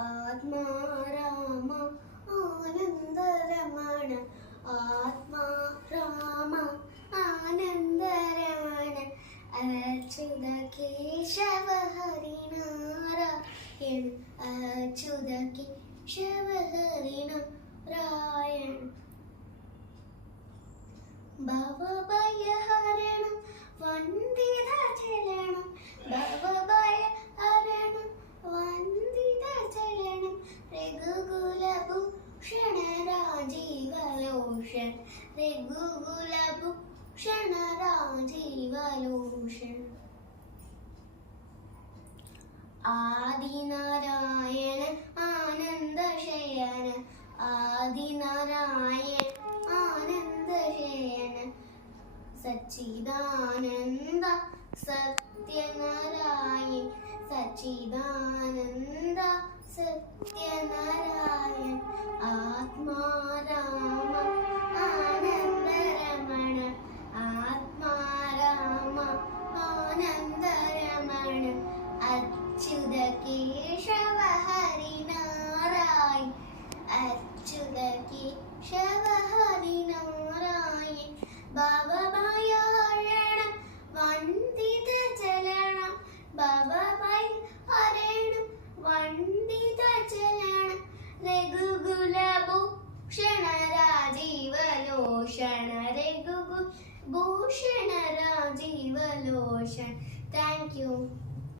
ആത്മാരാമ ആനന്ദരമണ ആത്മാരാമ ആനന്ദരമണ അച്യുത കേശവ ഹരിനാരായണ അച്യുത കേശവ ഹരിനാരായണ ഭവഭയഹരണം വന്ദിത ചലനം ഭവഭയഹരണം വന്ദിത ചലനം രഘുകുലഭൂഷണ രാജീവലോഷൻ രഘുകുലഭൂഷണ രാജീവലോഷൻ ആദിനാരായണ ആനന്ദശയന ആദിനാരായണ ആനന്ദശയന സച്ചിദാനന്ദ സത്യനാരായണ സച്ചിദാനന്ദ സത്യനാരായണ ആത്മാരാമ ആനന്ദരമണ ആത്മാരാമ ആനന്ദരമണ അച്യുത കേശവ ഹരിനാരായണ അച്യുത കേശവ ഹരിനാരായണ ഭവഭയഹരണം വന്ദിത ചലനം ഭവഭയഹരണം വന്ദിത ചലനം രഘുകുലഭൂഷണ രാജീവലോഷണ രഘുകുലഭൂഷണ രാജീവലോഷണ. Thank you.